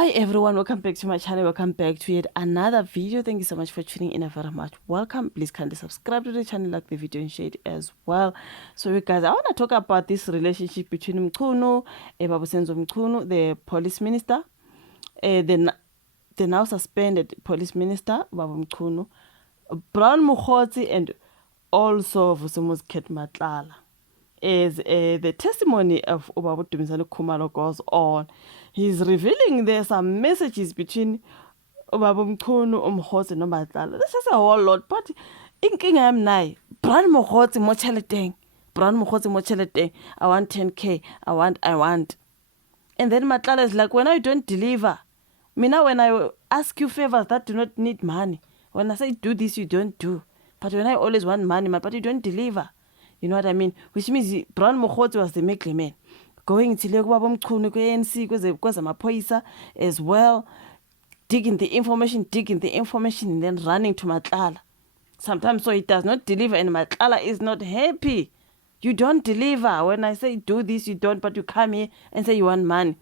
Hi everyone, welcome back to my channel. Welcome back to yet another video. Thank you so much for tuning in. Very much welcome. Please kindly subscribe to the channel, like the video and share it as well. So you guys, I want to talk about this relationship between Mchunu, Babusenzo Mchunu, the police minister, the now suspended police minister Babu Mchunu, Brown Mokgotsi, and also Vusumuzi Kate Matlala. As the testimony of Ubaba Dumisani Khumalo goes on, he's revealing there some messages between Ubaba Mchunu, Mokgotsi, no Matlala. This is a whole lot, but inking am nai. Bran Mokgotsi mo tšheleteng. Bran Mokgotsi mo tšheleteng. I want 10K. I want. And then Matlala is like, when I don't deliver, now when I ask you favors that do not need money, when I say do this, you don't do. But when I always want money, but you don't deliver. You know what I mean? Which means Brown Mokgotsi was the middle man. Going to Ubaba Mchunu ANC kwezamaphoyisa as well, digging the information, and then running to Matlala. Sometimes so it does not deliver, and Matlala is not happy. You don't deliver. When I say do this, you don't, but you come here and say you want money.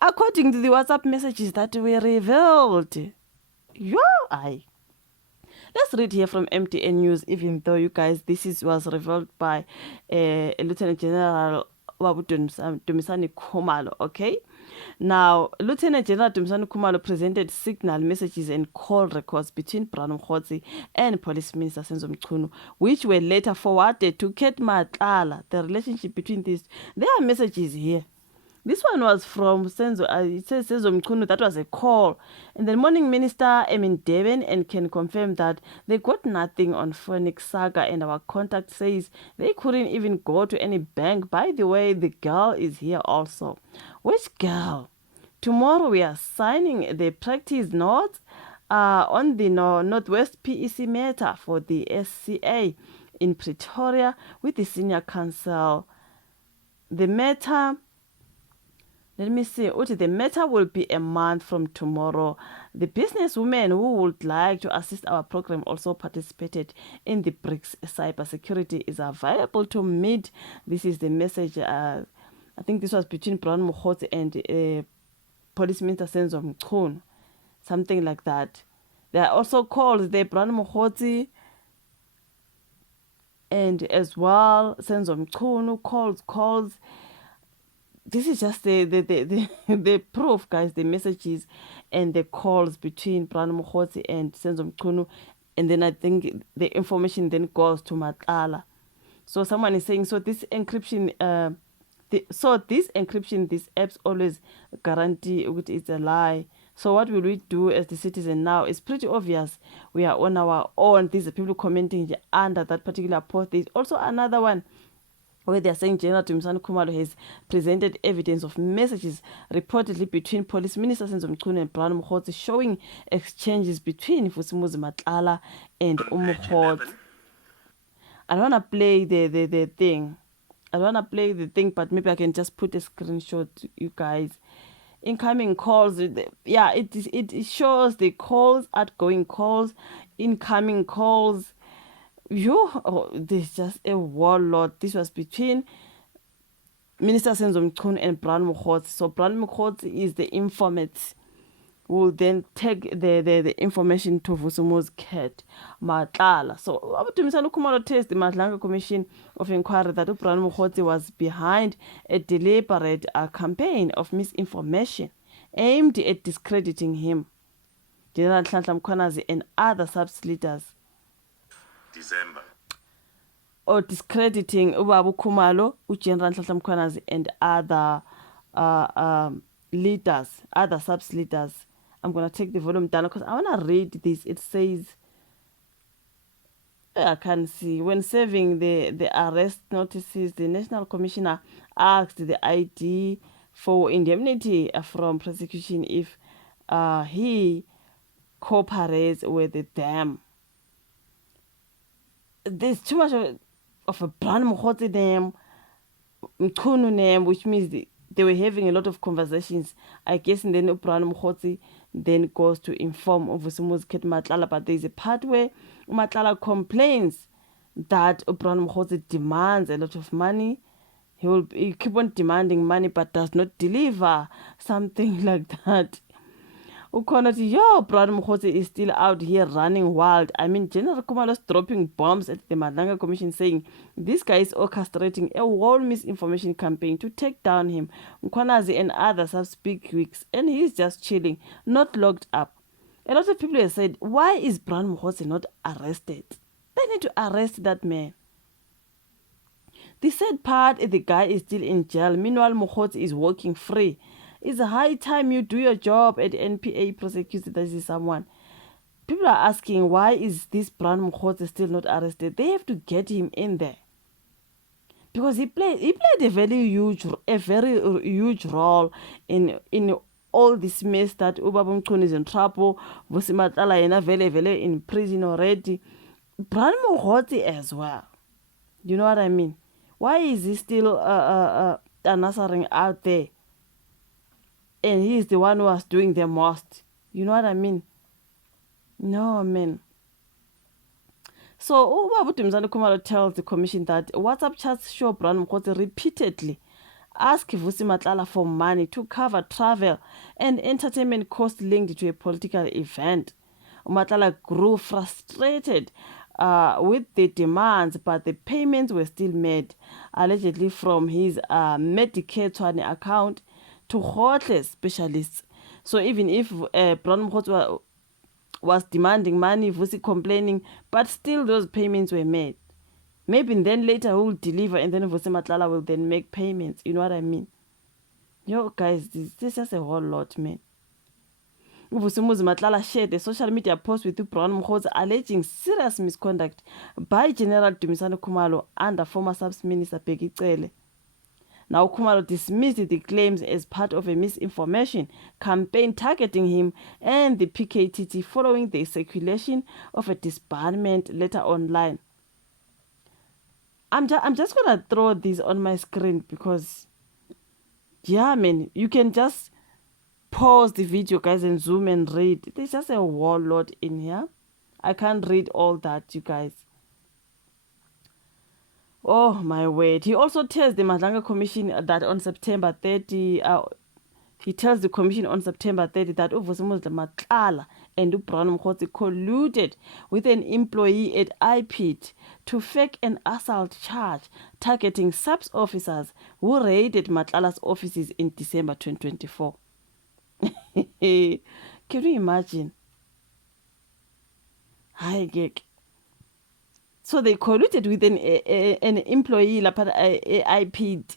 According to the WhatsApp messages that were revealed. Let's read here from MTN News, even though you guys, was revealed by Lieutenant General Wabu Dumisani Khumalo, okay? Now, Lieutenant General Dumisani Khumalo presented signal messages and call records between Brown Mokgotsi and Police Minister Senzo Mchunu, which were later forwarded to Kate Matlala. The relationship between these, there are messages here. This one was from Senzo, it says Senzo Mchunu, that was a call. And the morning minister, Emin Deben, and can confirm that they got nothing on Phoenix Saga, and our contact says they couldn't even go to any bank. By the way, the girl is here also. Which girl? Tomorrow we are signing the practice notes on the Northwest PEC matter for the SCA in Pretoria with the senior counsel. The matter... Let me see. The matter will be a month from tomorrow. The businesswoman who would like to assist our program also participated in the BRICS cybersecurity is available to meet. This is the message. I think this was between Brown Mokgotsi and Police Minister Senzo Mchunu. Something like that. There are also calls there, Brown Mokgotsi and as well Senzo Mchunu calls. This is just the proof, guys, the messages and the calls between Brown Mokgotsi and Senzo Mchunu. And then I think the information then goes to Matlala. So someone is saying, so this encryption, these apps always guarantee it's a lie. So what will we do as the citizen now? It's pretty obvious. We are on our own. These are people commenting under that particular post. There's also another one where they are saying General Dumisani Khumalo has presented evidence of messages reportedly between Police Minister Senzo Mchunu and Brown Mokgotsi showing exchanges between Vusumuzi Matlala and Mokgotsi. I don't want to play the thing. But maybe I can just put a screenshot to you guys. Incoming calls, it shows the calls, outgoing calls, incoming calls. There's just a warlord. This was between Minister Senzo Mchunu and Brown Mokgotsi. So Brown Mokgotsi is the informant who will then take the information to Vusumuzi Kate Matlala. So Dumisani Khumalo tells the Matlanga Commission of Inquiry that Brown Mokgotsi was behind a deliberate campaign of misinformation aimed at discrediting him, General Nhlanhla Mkhwanazi, and other SAPS leaders. December. Or discrediting Ubaba Khumalo, General Nhlanhla Mkhwanazi, and other leaders, other SAPS leaders. I'm going to take the volume down because I want to read this. It says, I can see, when serving the arrest notices, the National Commissioner asked the ID for indemnity from prosecution if he cooperates with them. There's too much of a Brown Mokgotsi name, Mchunu name, which means they were having a lot of conversations. I guess, and then Brown Mokgotsi then goes to inform Vusumuzi Kate Matlala, but there's a part where Matlala complains that Brown Mokgotsi demands a lot of money. He keep on demanding money but does not deliver, something like that. Ukhona yo, Brad Mkhotsi is still out here running wild. I mean, General Kumalo is dropping bombs at the Madlanga Commission saying this guy is orchestrating a whole misinformation campaign to take down him. Mkhwanazi and others have speak weeks and he's just chilling, not locked up. A lot of people have said, why is Brad Mkhotsi not arrested? They need to arrest that man. The sad part is the guy is still in jail. Meanwhile, Mkhotsi is walking free. It's a high time you do your job at NPA prosecuted that is someone. People are asking, why is this Brad Mkhotsi still not arrested? They have to get him in there. Because he played a very huge role in all this mess that Ubaba Mchunu is in trouble. Vusi Matlala yena vele in prison already. Brad Mkhotsi as well. You know what I mean? Why is he still answering out there? And he is the one who was doing the most. You know what I mean? No, man. So, Ubaba Dumisani Khumalo tells the commission that WhatsApp chats show Brad Mkhotsi repeatedly ask Vusi Matlala for money to cover travel and entertainment costs linked to a political event. Matlala grew frustrated with the demands, but the payments were still made, allegedly from his Medicare Tshwane account to Khotle specialists. So even if Brad Mkhotsi was demanding money, Vusi complaining, but still those payments were made. Maybe then later he will deliver and then Vusi Matlala will then make payments. You know what I mean? Yo, guys, this is just a whole lot, man. Vusi Matlala shared a social media post with Brad Mkhotsi alleging serious misconduct by General Dumisani Khumalo under former Subs Minister Bheki Cele. Now, Khumalo dismissed the claims as part of a misinformation campaign targeting him and the PKTT following the circulation of a disbandment letter online. I'm just gonna throw this on my screen because, yeah, man, you can just pause the video, guys, and zoom and read. There's just a whole lot in here. I can't read all that, you guys. Oh, my word. He also tells the Madlanga Commission that on September 30, he tells the commission on September 30 that Vusi Matlala and Brad Mkhotsi colluded with an employee at IPIT to fake an assault charge targeting SAPS officers who raided Matlala's offices in December 2024. Can you imagine? Hi, Gek. So they colluded with an employee IP'd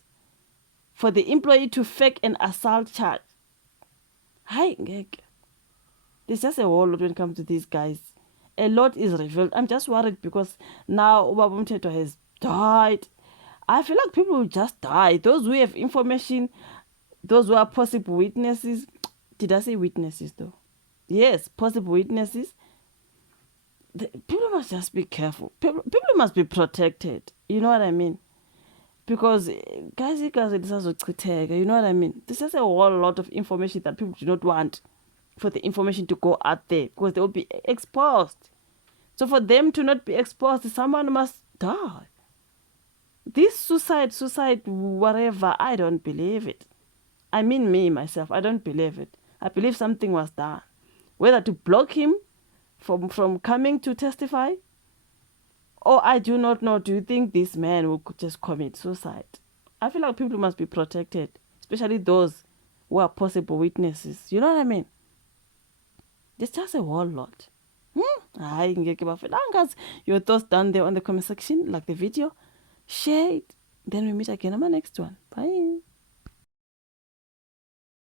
for the employee to fake an assault charge. Hi, there's just a whole lot when it comes to these guys. A lot is revealed. I'm just worried because now Ubaba Mthethwa has died. I feel like people will just die. Those who have information, those who are possible witnesses. Did I say witnesses though? Yes, possible witnesses. People must just be careful. People must be protected. You know what I mean? Because guys, you know what I mean? This is a whole lot of information that people do not want for the information to go out there because they will be exposed. So for them to not be exposed, someone must die. This suicide, whatever, I don't believe it. I mean me, myself, I don't believe it. I believe something was done. Whether to block him from coming to testify, or I do not know. Do you think this man will just commit suicide? I feel like people must be protected, especially those who are possible witnesses. You know what I mean? There's just a whole lot. Your thoughts down there on the comment section, like the video, share it. Then we meet again on my next one. Bye.